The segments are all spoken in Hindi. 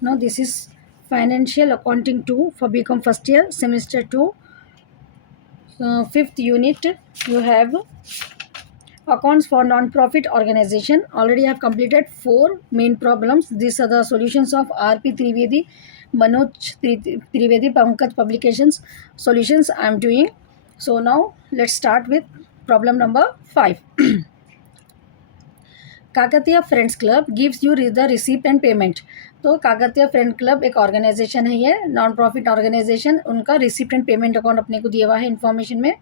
Now this is Financial Accounting 2 for BCom first year, semester 2, fifth unit. You have accounts for non-profit organization. Already I have completed 4 main problems. These are the solutions of RP Trivedi, Manoj Trivedi, Pankaj Publications solutions I am doing. So now let's start with problem number 5. Kakatiya friends club gives you the receipt and payment. तो काकतिया फ्रेंड क्लब एक ऑर्गेनाइजेशन है, ये नॉन प्रॉफिट ऑर्गेनाइजेशन. उनका रिसिप्ट एंड पेमेंट अकाउंट अपने को दिया हुआ है इन्फॉर्मेशन में,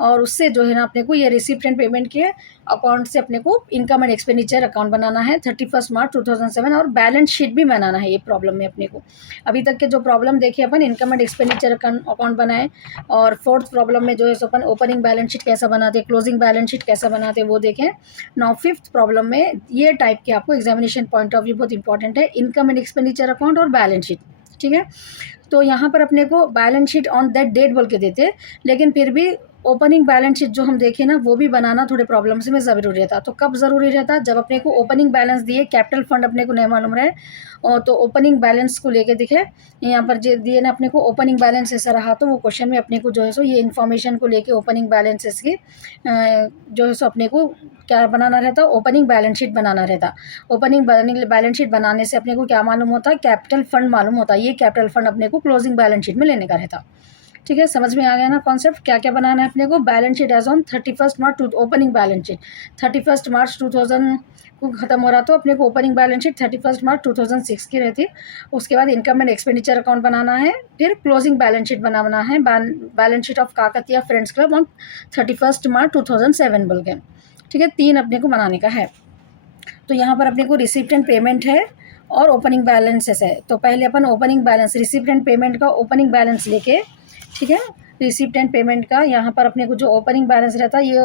और उससे जो है ना अपने को ये रिसिप्ट एंड पेमेंट के अकाउंट से अपने को इनकम एंड एक्सपेंडिचर अकाउंट बनाना है 31 मार्च 2007, और बैलेंस शीट भी बनाना है. ये प्रॉब्लम में अपने को अभी तक के जो प्रॉब्लम देखे अपन, इनकम एंड एक्सपेंडिचर अकाउंट बनाए, और फोर्थ प्रॉब्लम में जो है अपन ओपनिंग बैलेंस शीट कैसा बनाते, क्लोजिंग बैलेंस शीट कैसा बनाते वो देखें. नाउ फिफ्थ प्रॉब्लम में ये टाइप के आपको एग्जामिनेशन पॉइंट ऑफ व्यू बहुत इंपॉर्टेंट है, इनकम एंड एक्सपेंडिचर अकाउंट और बैलेंस शीट. ठीक है, तो यहाँ पर अपने को balance sheet on that date बोल के देते, लेकिन फिर भी ओपनिंग बैलेंस शीट जो हम देखें ना वो भी बनाना थोड़े प्रॉब्लम से में ज़रूरी रहता. तो कब ज़रूरी रहता, जब अपने को ओपनिंग बैलेंस दिए, कैपिटल फंड अपने को नहीं मालूम रहे, और तो ओपनिंग बैलेंस को लेके दिखे यहाँ पर जो दिए ना अपने को ओपनिंग बैलेंस ऐसा रहा, तो वो क्वेश्चन में अपने को जो है सो ये इन्फॉर्मेशन को लेके ओपनिंग बैलेंसेस की जो है सो अपने को क्या बनाना रहता, ओपनिंग बैलेंस शीट बनाना रहता. ओपनिंग बैलेंस शीट बनाने से अपने को क्या मालूम होता, कैपिटल फंड मालूम होता. ये कैपिटल फंड अपने को क्लोजिंग बैलेंस शीट में लेने का रहता. ठीक है, समझ में आ गया ना कॉन्सेप्ट, क्या क्या बनाना है अपने को. Balance sheet as on 31 March opening balance sheet 31 March 2000 को खत्म हो रहा, तो अपने को ओपनिंग बैलेंस शीट 31 मार्च 2006 की रहती. उसके बाद इनकम एंड एक्सपेंडिचर अकाउंट बनाना है, फिर क्लोजिंग बैलेंस शीट बनाना है, balance sheet of Kakatiya friends club on 31 मार्च 2007 बोल के. ठीक है, 3 अपने को बनाने का है. तो यहाँ पर अपने को रिसिप्ट एंड पेमेंट है और ओपनिंग बैलेंसेस है. तो पहले अपन opening balance, receipt and payment का ओपनिंग बैलेंस लेके, ठीक है, रिसिप्ट एंड पेमेंट का यहाँ पर अपने को जो ओपनिंग बैलेंस रहता है, ये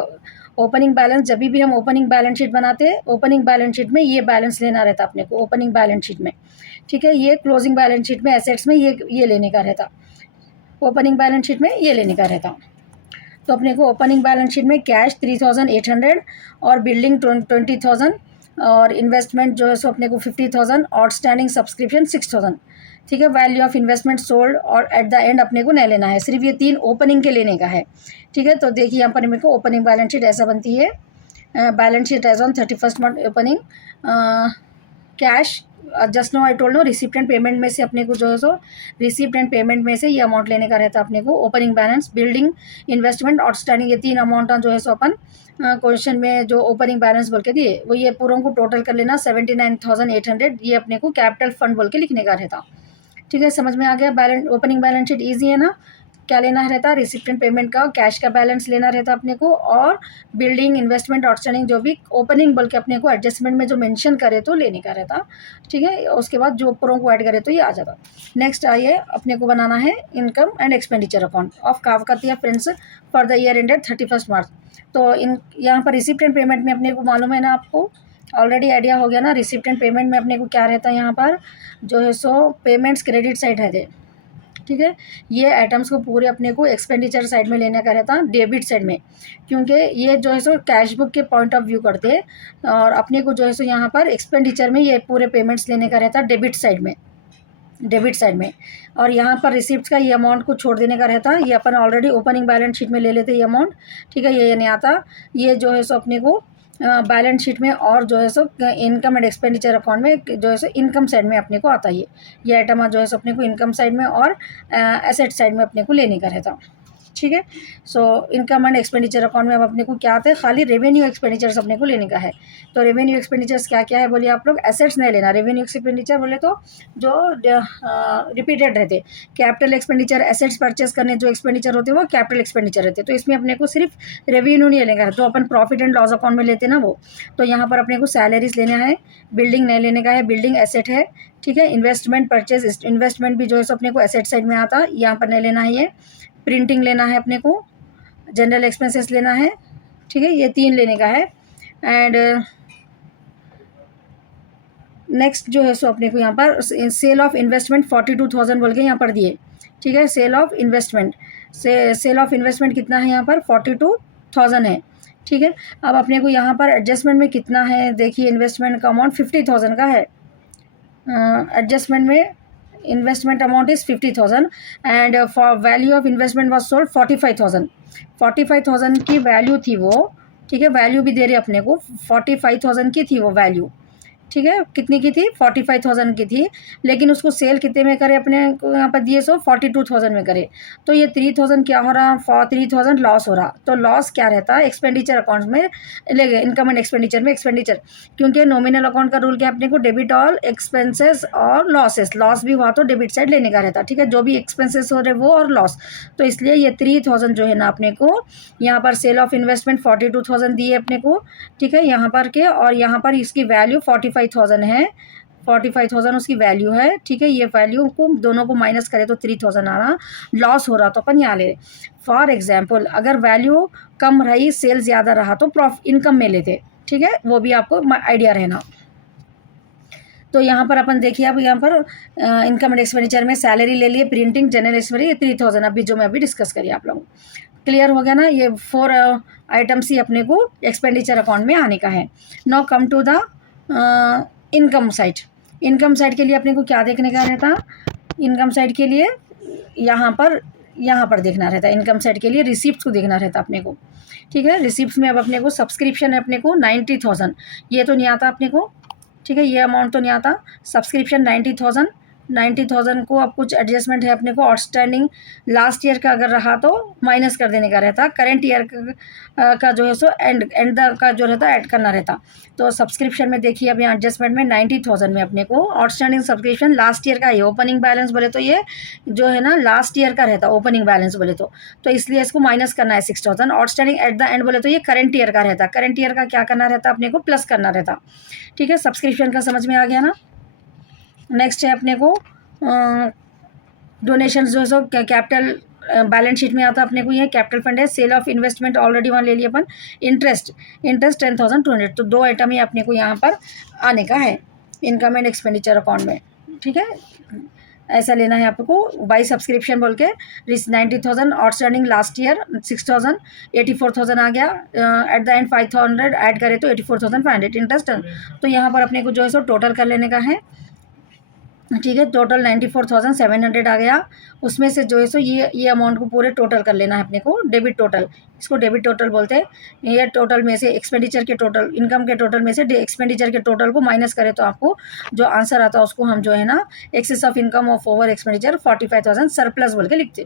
ओपनिंग बैलेंस जब भी हम ओपनिंग बैलेंस शीट बनाते हैं, ओपनिंग बैलेंस शीट में ये बैलेंस लेना रहता अपने को ओपनिंग बैलेंस शीट में. ठीक है, ये क्लोजिंग बैलेंस शीट में एसेट्स में ये लेने का रहता, ओपनिंग बैलेंस शीट में ये लेने का रहता. तो अपने को ओपनिंग बैलेंस शीट में कैश 3800 और बिल्डिंग 20,000 और इन्वेस्टमेंट जो है सो अपने को 50,000, आउटस्टैंडिंग सब्सक्रिप्शन 6,000. ठीक है, वैल्यू ऑफ इन्वेस्टमेंट सोल्ड और एट द एंड अपने को नहीं लेना है, सिर्फ ये 3 ओपनिंग के लेने का है. ठीक है, तो देखिए यहाँ पर मेरे को ओपनिंग बैलेंस शीट ऐसा बनती है. Balance sheet as on 31 March opening cash, just no I told no, receipt and payment में से अपने को जो है सो रिसिप्ट एंड पेमेंट में से ये अमाउंट लेने का रहता है अपने को. Opening balance, building, investment, outstanding, ये 3 अमाउंट जो है सो अपन क्वेश्चन में जो ओपनिंग बैलेंस बोल के दिए वो ये पूरों को टोटल कर लेना 79,800, ये अपने को कैपिटल फंड बोल के लिखने का रहता. ठीक है, समझ में आ गया. Balance opening balance sheet easy है ना. क्या लेना रहता, रिसिप्ट एंड पेमेंट का, कैश का बैलेंस लेना रहता अपने को, और बिल्डिंग, इन्वेस्टमेंट, आउटस्टैंडिंग जो भी ओपनिंग बोल के अपने को एडजस्टमेंट में जो मेंशन करे तो लेने का रहता. ठीक है, उसके बाद जो ऊपरों को ऐड करे तो ये आ जाता. नेक्स्ट आइए, अपने को बनाना है income and expenditure account of Kakatiya friends for the year ended 31 मार्च. तो यहाँ पर रिसिप्ट एंड पेमेंट में अपने को मालूम है ना, आपको ऑलरेडी आइडिया हो गया ना. रिसिप्ट एंड पेमेंट में अपने को क्या रहता है, यहाँ पर जो है सो पेमेंट्स क्रेडिट साइड रहते. ठीक है, ये आइटम्स को पूरे अपने को एक्सपेंडिचर साइड में लेने का रहता, डेबिट साइड में, क्योंकि ये जो है सो कैश बुक के पॉइंट ऑफ व्यू करते हैं, और अपने को जो है सो यहाँ पर एक्सपेंडिचर में ये पूरे पेमेंट्स लेने का रहता डेबिट साइड में, डेबिट साइड में. और यहाँ पर रिसिप्ट का ये अमाउंट को छोड़ देने का रहता, ये अपन ऑलरेडी ओपनिंग बैलेंस शीट में ले लेते ये अमाउंट. ठीक है, ये नहीं आता, ये जो है सो अपने को बैलेंस शीट में और जो है so income and expenditure account में जो है सो इनकम साइड में अपने को आता है. ये आइटम जो है सो अपने को इनकम साइड में और एसेट साइड में अपने को लेने का रहता. ठीक है, so income and expenditure account में अब अपने को क्या आता है, खाली रेवेन्यू एक्सपेंडिचर्स अपने को लेने का है. तो रेवेन्यू एक्सपेंडिचर्स क्या क्या है बोलिए आप लोग, एसेट्स नहीं लेना. रेवेन्यू एक्सपेंडिचर बोले तो जो रिपीटेड रहते, कैपिटल एक्सपेंडिचर, एसेट्स परचेस करने जो एक्सपेंडिचर होते हैं वो कैपिटल एक्सपेंडिचर रहते. तो इसमें अपने को सिर्फ रेवेन्यू नहीं लेने का है, तो अपन प्रॉफिट एंड लॉस अकाउंट में लेते ना वो. तो यहाँ पर अपने को सैलरीज लेना है, बिल्डिंग नहीं लेने का है, बिल्डिंग एसेट है. ठीक है, इन्वेस्टमेंट परचेज, इन्वेस्टमेंट भी जो है सो अपने को एसेट साइड में आता, यहाँ पर नहीं लेना है. ये प्रिंटिंग लेना है अपने को, जनरल एक्सपेंसेस लेना है. ठीक है, ये 3 लेने का है. एंड नेक्स्ट जो है सो अपने को यहाँ पर सेल ऑफ इन्वेस्टमेंट 42,000 बोल के यहाँ पर दिए. ठीक है, sale of investment, sale of investment कितना है यहाँ पर 42,000 है. ठीक है, अब अपने को यहाँ पर एडजस्टमेंट में कितना है देखिए, इन्वेस्टमेंट का अमाउंट 50,000 का है. एडजस्टमेंट में investment amount is 50,000 and for value of investment was sold 45,000। 45,000 की वैल्यू थी वो, ठीक है, वैल्यू भी दे रही अपने को, 45,000 की थी वो वैल्यू, ठीक है, कितनी की थी, 45,000 की थी, लेकिन उसको सेल कितने में करे अपने को यहाँ पर दिए, सो 42,000 में करे। तो ये 3,000 क्या हो रहा, 3,000 लॉस हो रहा। तो लॉस क्या रहता है, एक्सपेंडिचर अकाउंट में ले गए, इनकम एंड एक्सपेंडिचर में एक्सपेंडिचर, क्योंकि नॉमिनल अकाउंट का रूल क्या है अपने को, डेबिट ऑल एक्सपेंसेस और लॉसेस, लॉस भी हुआ तो डेबिट साइड लेने का रहता, ठीक है, जो भी एक्सपेंसेस हो रहे वो और लॉस। तो इसलिए ये 3,000 जो है ना अपने को यहाँ पर सेल ऑफ इन्वेस्टमेंट 42,000 दिए अपने को, ठीक है, यहाँ पर के, और यहाँ पर इसकी वैल्यू 45,000 है, 45,000 उसकी वैल्यू है, ठीक है, ये वैल्यू को दोनों को माइनस करे तो 3,000 आ रहा, लॉस हो रहा, तो अपन यहाँ ले। फॉर एग्जाम्पल अगर वैल्यू कम रही, सेल ज़्यादा रहा तो इनकम में लेते, ठीक है, वो भी आपको आइडिया रहना। तो यहाँ पर अपन देखिए, अब यहाँ पर इनकम एंड एक्सपेंडिचर में सैलरी ले लिए, प्रिंटिंग, जनरल एक्सपेंडिचर, ये 3,000 अभी जो मैं अभी डिस्कस करिए आप लोग, क्लियर हो गया ना। ये 4 आइटम्स ही अपने को एक्सपेंडिचर अकाउंट में आने का है। Now come to the income side. Income side के लिए अपने को क्या देखने का रहता, इनकम साइड के लिए यहाँ पर देखना रहता है, इनकम साइड के लिए रिसिप्ट को देखना रहता अपने को, ठीक है। रिसिप्ट में अब अपने को सब्सक्रिप्शन है अपने को 90,000, ये तो नहीं आता अपने को, ठीक है, ये अमाउंट तो नहीं आता। सब्सक्रिप्शन 90,000 को अब कुछ एडजस्टमेंट है अपने को, आउटस्टैंडिंग लास्ट ईयर का अगर रहा तो माइनस कर देने का रहता, करंट ईयर का जो है सो एंड का जो रहता ऐड करना रहता। तो सब्सक्रिप्शन में देखिए अब यहाँ एडजस्टमेंट में 90,000 में अपने को आउटस्टैंडिंग सब्सक्रिप्शन लास्ट ईयर का है, ओपनिंग बैलेंस बोले तो ये जो है ना लास्ट ईयर का रहता ओपनिंग बैलेंस बोले तो इसलिए इसको माइनस करना है 6,000। आउटस्टैंडिंग एट द एंड बोले तो ये करंट ईयर का रहता, करंट ईयर का क्या करना रहता अपने को, प्लस करना रहता, ठीक है। सब्सक्रिप्शन का समझ में आ गया ना। नेक्स्ट है अपने को डोनेशन जो है सो कैपिटल बैलेंस शीट में आता अपने को, ये कैपिटल फंड है। सेल ऑफ इन्वेस्टमेंट ऑलरेडी वहाँ ले लिया अपन। इंटरेस्ट 10,200, तो 2 आइटम ही अपने को यहाँ पर आने का है इनकम एंड एक्सपेंडिचर अकाउंट में, ठीक है, ऐसा लेना है आपको। बाई सब्सक्रिप्शन बोल के 90,000, आउटस्टैंडिंग लास्ट ईयर 6,000, 84,000 आ गया, एट द एंड 500 ऐड करें तो 84,500 इंटरेस्ट। तो यहाँ पर अपने को जो है सो टोटल कर लेने का है, ठीक है, टोटल 94,700 आ गया। उसमें से जो है सो ये अमाउंट को पूरे टोटल कर लेना है अपने को, डेबिट टोटल, इसको डेबिट टोटल बोलते हैं। ये टोटल में से एक्सपेंडिचर के टोटल, इनकम के टोटल में से एक्सपेंडिचर के टोटल को माइनस करें तो आपको जो आंसर आता है उसको हम जो है ना excess of income of over expenditure 45,000 surplus बोल के लिखते,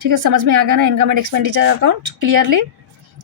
ठीक है। समझ में आ गया ना income and expenditure account clearly.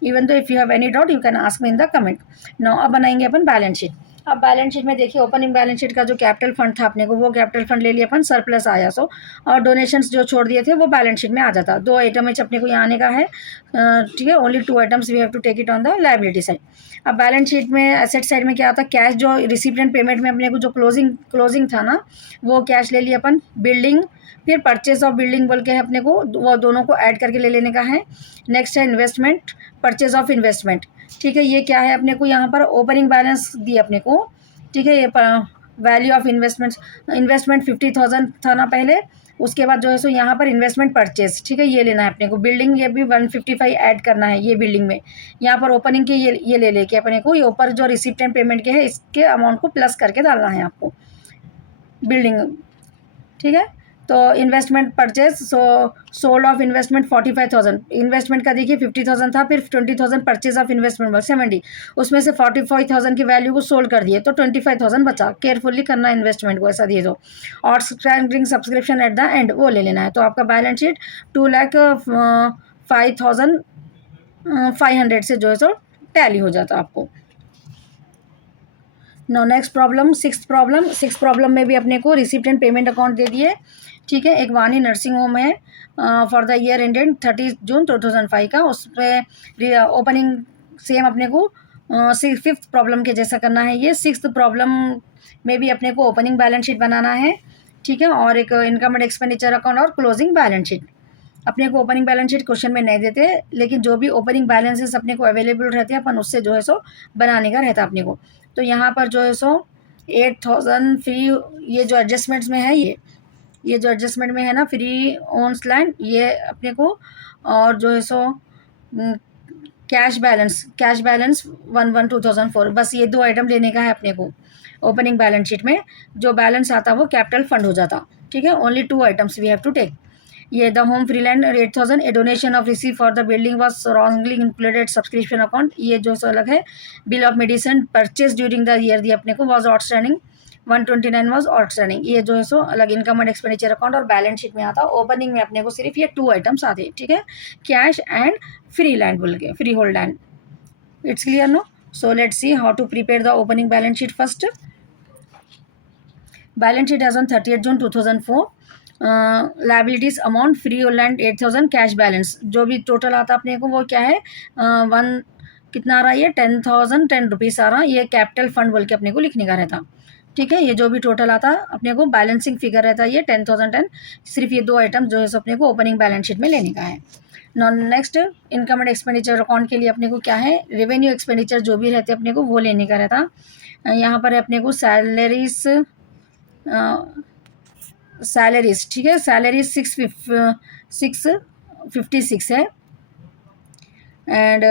Even तो if you have any doubt you can ask me in the comment. Now अब बनाएंगे अपन बैलेंस शीट। अब बैलेंस शीट में देखिए ओपनिंग बैलेंस शीट का जो कैपिटल फंड था अपने को, वो कैपिटल फंड ले लिया अपन, सरप्लस आया सो, और डोनेशंस जो छोड़ दिए थे वो बैलेंस शीट में आ जाता। 2 आइटम में अपने को यहाँ आने का है, ठीक है, only 2 items we have to take it on the liability side. अब बैलेंस शीट में एसेट साइड में क्या आता, कैश जो रिसिप्ट एंड पेमेंट में अपने को जो क्लोजिंग था ना, वो कैश ले लिया अपन। बिल्डिंग, फिर परचेज ऑफ बिल्डिंग बोल के है अपने को, वो दोनों को ऐड करके ले लेने का है। नेक्स्ट है इन्वेस्टमेंट, परचेज ऑफ इन्वेस्टमेंट, ठीक है, ये क्या है अपने को यहाँ पर ओपनिंग बैलेंस दी अपने को, ठीक है। ये वैल्यू ऑफ इन्वेस्टमेंट 50,000 था ना पहले, उसके बाद जो है सो यहाँ पर इन्वेस्टमेंट परचेज, ठीक है, ये लेना है अपने को। बिल्डिंग ये भी 155 ऐड करना है, ये बिल्डिंग में यहाँ पर ओपनिंग के ये ले लेके अपने को, ये ऊपर जो रिसिप्ट एंड पेमेंट के है इसके अमाउंट को प्लस करके डालना है आपको बिल्डिंग, ठीक है। तो इन्वेस्टमेंट परचेज, सो सोल्ड ऑफ इन्वेस्टमेंट 45,000, इन्वेस्टमेंट का देखिए 50,000 था, फिर 20,000 परचेज ऑफ इन्वेस्टमेंट 70, उसमें से 45,000 की वैल्यू को सोल्ड कर दिए तो 25,000 बचा। केयरफुली करना इन्वेस्टमेंट को, ऐसा दिए तो। और सब्सक्रिप्शन एट द एंड वो ले लेना है। तो आपका बैलेंस शीट 2,05,500 से जो है सो टैली हो जाता आपको। No next problem, six problem में भी अपने को रिसिप्ट एंड पेमेंट अकाउंट दे दिए, ठीक है। एक वानी नर्सिंग होम है for the year ended 30 June 2005 का, उस पर ओपनिंग सेम अपने को 5th प्रॉब्लम के जैसा करना है। ये 6th प्रॉब्लम में भी अपने को ओपनिंग बैलेंस शीट बनाना है, ठीक है, और एक इनकम एंड एक्सपेंडिचर अकाउंट और क्लोजिंग बैलेंस शीट। अपने को ओपनिंग बैलेंस शीट क्वेश्चन में नहीं देते, लेकिन जो भी ओपनिंग बैलेंसेस अपने को अवेलेबल रहते हैं अपन उससे जो है सो बनाने का रहता अपने को। तो यहाँ पर जो है सो 8,000 फ्री, ये जो एडजस्टमेंट्स में है, ये जो एडजस्टमेंट में है ना फ्री ओन्स लैंड, ये अपने को, और जो है सो कैश बैलेंस 1/1/2004, बस ये 2 आइटम लेने का है अपने को। ओपनिंग बैलेंस शीट में जो बैलेंस आता वो कैपिटल फंड हो जाता, ठीक है। Only 2 items we have to take. ये the home free land 8,000, a donation of receive for the building was wrongly included subscription account, ये जो सो अलग है। Bill of medicine purchase during the year दी अपने को वॉज आउटस्टैंडिंग 129 वॉज आउटस्टैंडिंग, ये जो है सो अलग इनकम एंड एक्सपेंडिचर अकाउंट और बैलेंस शीट में आता। ओपनिंग में अपने को सिर्फ ये 2 आइटम्स आते, ठीक है। कैश एंड फ्री लैंड बोल के, free hold land. It's clear, no? So let's see how to prepare the opening balance sheet first. Balance sheet as on 30th June 2004. Liabilities amount free hold land 8,000, cash balance जो भी टोटल आता अपने को वो क्या है, वन कितना आ रहा है, ये 10,010 रुपीज़ आ रहा। ये कैपिटल फंड बोल के अपने को लिखने का रहता, ठीक है। ये जो भी टोटल आता अपने को बैलेंसिंग फिगर रहता है ये 10,010। सिर्फ ये 2 आइटम जो है सो अपने को ओपनिंग बैलेंस शीट में लेने का है। Next income and expenditure account के लिए अपने को क्या है, रेवेन्यू एक्सपेंडिचर जो भी रहते अपने को वो लेने का रहता। यहाँ पर अपने को सैलरीज, ठीक है। सैलरीज 656 है एंड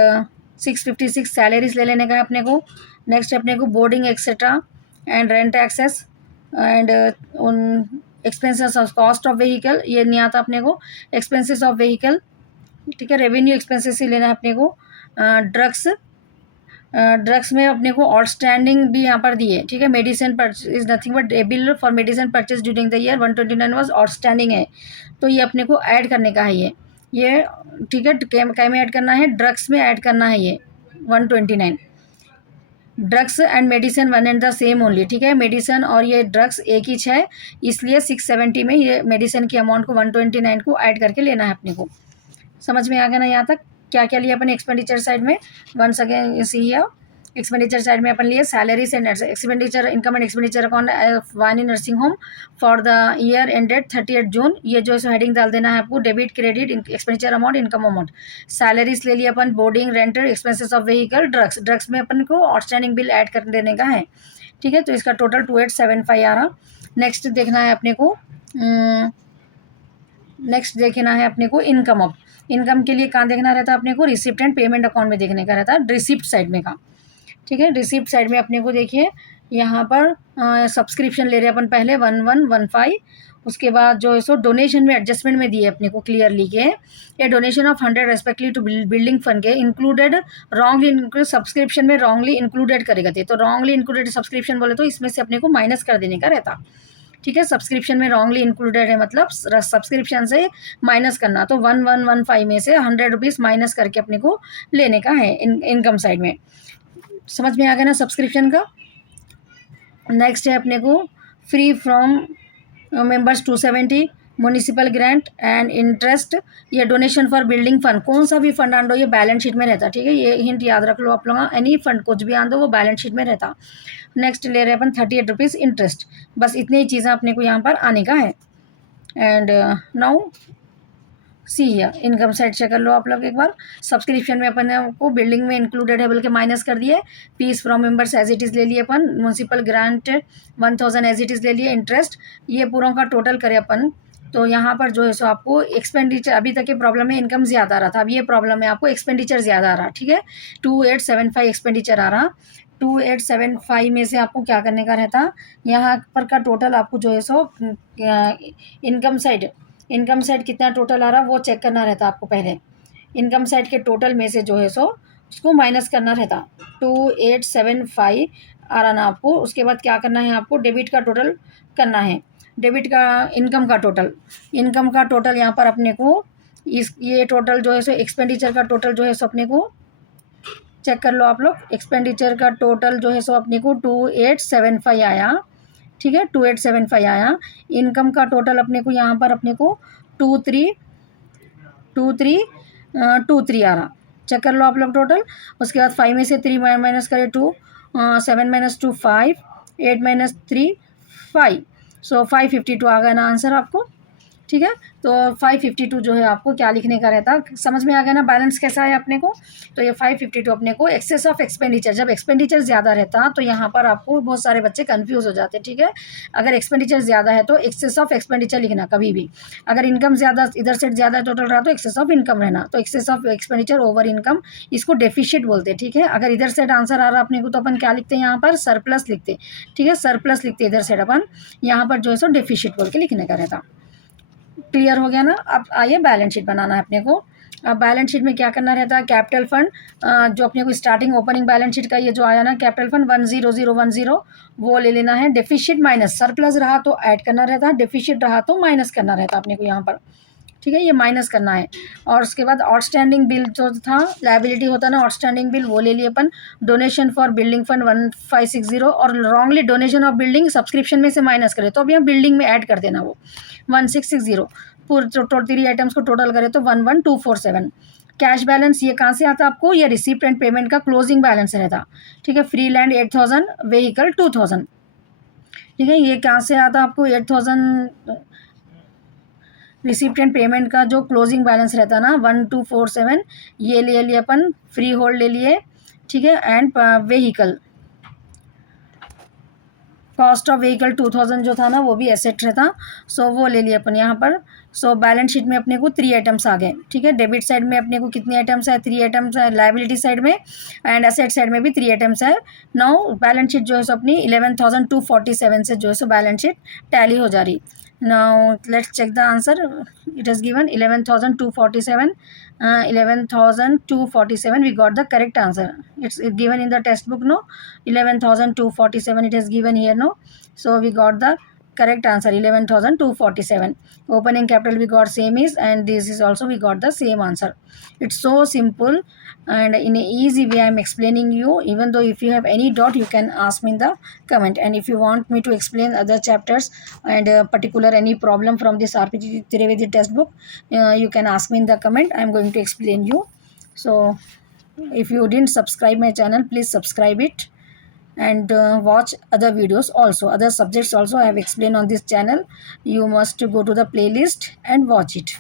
656 सैलरीज ले लेने का है अपने को। नेक्स्ट अपने को boarding etcetera and rent excess and उन expenses of cost of vehicle, ये नहीं आता अपने को। एक्सपेंसेस ऑफ व्हीकल, ठीक है। रेवेन्यू एक्सपेंसेस ही लेना है अपने को। ड्रग्स में अपने को आउटस्टैंडिंग भी यहाँ पर दिए, ठीक है। Medicine is nothing but A bill for medicine purchase during the year 129 was outstanding है, तो ये अपने को ऐड करने का है ये ठीक है। क्या में ऐड करना है, ड्रग्स में ऐड करना है ये 129। Drugs and medicine one and the same only, ठीक है। मेडिसिन और ये ड्रग्स एक ही है, इसलिए 670 में ये मेडिसिन की अमाउंट को 129 को ऐड करके लेना है अपने को। समझ में आ गया ना यहाँ तक? क्या क्या लिया अपन एक्सपेंडिचर साइड में, once again see here. Expenditure side में अपन लिए salaries and expenditure, income and expenditure account Vani nursing home for the year ended 30th June, ये जो है हेडिंग डाल देना है आपको, debit credit expenditure amount income amount. Salaries ले लिया अपन, boarding renter expenses of vehicle, drugs में अपन को आउटस्टैंडिंग बिल ऐड कर देने का है, ठीक है। तो इसका टोटल 2875 आ रहा। नेक्स्ट देखना है अपने को, नेक्स्ट देखना है अपने को इनकम ऑफ। इनकम के लिए कहाँ देखना रहता है अपने को, रिसिप्ट एंड पेमेंट अकाउंट में देखने का रहता है, रिसिप्ट साइड में का, ठीक है। रिसिप्ट साइड में अपने को देखिए यहाँ पर सब्सक्रिप्शन ले रहे हैं अपन पहले 1115, उसके बाद जो है सो डोनेशन में एडजस्टमेंट में दिए अपने को क्लियरली के ये donation of 100 respectively to building fund के इंक्लूडेड रॉन्गली सब्सक्रिप्शन में रॉन्गली इंक्लूडेड करेगा थे, तो रॉन्गली इंक्लूडेड सब्सक्रिप्शन बोले तो इसमें से अपने को माइनस कर देने का रहता, ठीक है। सब्सक्रिप्शन में रॉन्गली इंक्लूडेड है मतलब सब्सक्रिप्शन से माइनस करना, तो 1115 में से 100 रुपीज़ माइनस करके अपने को लेने का है इनकम साइड में। समझ में आ गया ना सब्सक्रिप्शन का। नेक्स्ट है अपने को free from members 270, municipal grant and interest, ये डोनेशन फॉर बिल्डिंग फंड, कौन सा भी फंड आंदो ये बैलेंस शीट में रहता, ठीक है। ये हिंट याद रख लो आप लोग, एनी फंड कुछ भी आंदो वो बैलेंस शीट में रहता। नेक्स्ट ले रहे हैं अपन 38 रुपीज़ इंटरेस्ट, बस इतनी ही चीज़ें अपने को यहाँ पर आने का है। And now see here income side check कर लो आप लोग एक बार। सब्सक्रिप्शन में अपन को बिल्डिंग में इंक्लूडेड है बोल के माइनस कर दिए, fees from members as it is ले लिए अपन, municipal grant 1000 as it is ले लिए, इंटरेस्ट ये पूरा का टोटल करे अपन, तो यहाँ पर जो है सो आपको एक्सपेंडिचर, अभी तक के प्रॉब्लम में इनकम ज़्यादा आ रहा था, अब ये प्रॉब्लम है आपको एक्सपेंडिचर ज़्यादा आ रहा, ठीक है। 2875 एक्सपेंडिचर आ रहा। 2875 में से आपको क्या करने का रहता, यहाँ पर का टोटल आपको जो है सो इनकम साइड कितना टोटल आ रहा वो चेक करना रहता आपको पहले। इनकम साइड के टोटल में से जो है सो उसको माइनस करना रहता, 2875 आ रहा ना आपको। उसके बाद क्या करना है आपको, डेबिट का टोटल करना है, डेबिट का इनकम का टोटल यहाँ पर अपने को ये टोटल जो है सो एक्सपेंडिचर का टोटल जो है सो अपने को चेक कर लो आप लोग। एक्सपेंडिचर का टोटल जो है सो अपने को 2875 आया, ठीक है। 2875 आया। इनकम का टोटल अपने को यहाँ पर अपने को 2323 आ रहा, चेक कर लो आप लोग टोटल। उसके बाद 5 में से 3 माइनस करें 2, 7 - 2 5, 8 - 3 5, सो 552 आ गया ना आंसर आपको। ठीक है। तो 552 जो है आपको क्या लिखने का रहता है, समझ में आ गया ना बैलेंस कैसा है अपने को। तो ये 552 अपने को एक्सेस ऑफ एक्सपेंडिचर, जब एक्सपेंडिचर ज़्यादा रहता तो यहाँ पर आपको बहुत सारे बच्चे कंफ्यूज हो जाते, ठीक है। अगर एक्सपेंडिचर ज़्यादा है तो एक्सेस ऑफ एक्सपेंडिचर लिखना कभी भी। अगर इनकम ज़्यादा इधर से ज़्यादा टोटल रहा तो एक्सेस ऑफ इनकम रहना, तो excess of expenditure over income, इसको डेफिशिट बोलते हैं, ठीक है। अगर इधर से आंसर आ रहा अपने को तो अपन क्या लिखते हैं यहाँ पर, सरप्लस लिखते, ठीक है, सरप्लस लिखते इधर से अपन, यहाँ पर जो है सो डेफिशिट बोल के लिखने का रहता। क्लियर हो गया ना। अब आइए बैलेंस शीट बनाना है अपने को। अब बैलेंस शीट में क्या करना रहता है, कैपिटल फंड जो अपने को स्टार्टिंग ओपनिंग बैलेंस शीट का ये जो आया ना कैपिटल फंड 10010 वो ले लेना है। डेफिशिट माइनस, सरप्लस रहा तो ऐड करना रहता है, डेफिशिट रहा तो माइनस करना रहता है अपने को यहाँ पर, ठीक है, ये माइनस करना है। और उसके बाद आउटस्टैंडिंग बिल जो था, लायबिलिटी होता ना आउटस्टैंडिंग बिल, वो ले लिए अपन। डोनेशन फॉर बिल्डिंग फंड 1560, और wrongly donation of building subscription में से माइनस करें तो अभी हम बिल्डिंग में ऐड कर देना वो 1660, पूरे 3 आइटम्स को टोटल करें तो 11247। कैश बैलेंस ये कहाँ से आता आपको, ये रिसीप्ट एंड पेमेंट का क्लोजिंग बैलेंस रहता, ठीक है। फ्री लैंड 8000, व्हीकल 2000, ठीक है। ये कहाँ से आता आपको 8000, रिसिप्ट एंड पेमेंट का जो क्लोजिंग बैलेंस रहता ना 1247, ये ले लिए अपन। फ्री होल्ड ले लिए, ठीक है। And vehicle, cost of vehicle 2000 जो था ना वो भी एसेट रहता, सो वो ले लिए अपन यहाँ पर। सो बैलेंस शीट में अपने को 3 आइटम्स आ गए, ठीक है। डेबिट साइड में अपने को कितने आइटम्स है, 3 आइटम्स है। लायबिलिटी साइड में एंड एसेट साइड में भी 3 आइटम्स है। नाउ बैलेंस शीट जो है सो अपनी 11247 से जो है सो बैलेंस शीट टैली हो जा रही। Now let's check the answer. It has given 11,247. 11,247. We got the correct answer. It's given in the textbook, no? 11,247. It has given here, no? So we got the correct answer 11,247. Opening capital we got same is, and this is also we got the same answer. It's so simple and in a easy way I am explaining you. Even though if you have any doubt you can ask me in the comment, and if you want me to explain other chapters and particular any problem from this RPG Trivedi textbook, you can ask me in the comment. I am going to explain you. So if you didn't subscribe my channel, please subscribe it, and watch other videos also, other subjects also I have explained on this channel. You must go to the playlist and watch it.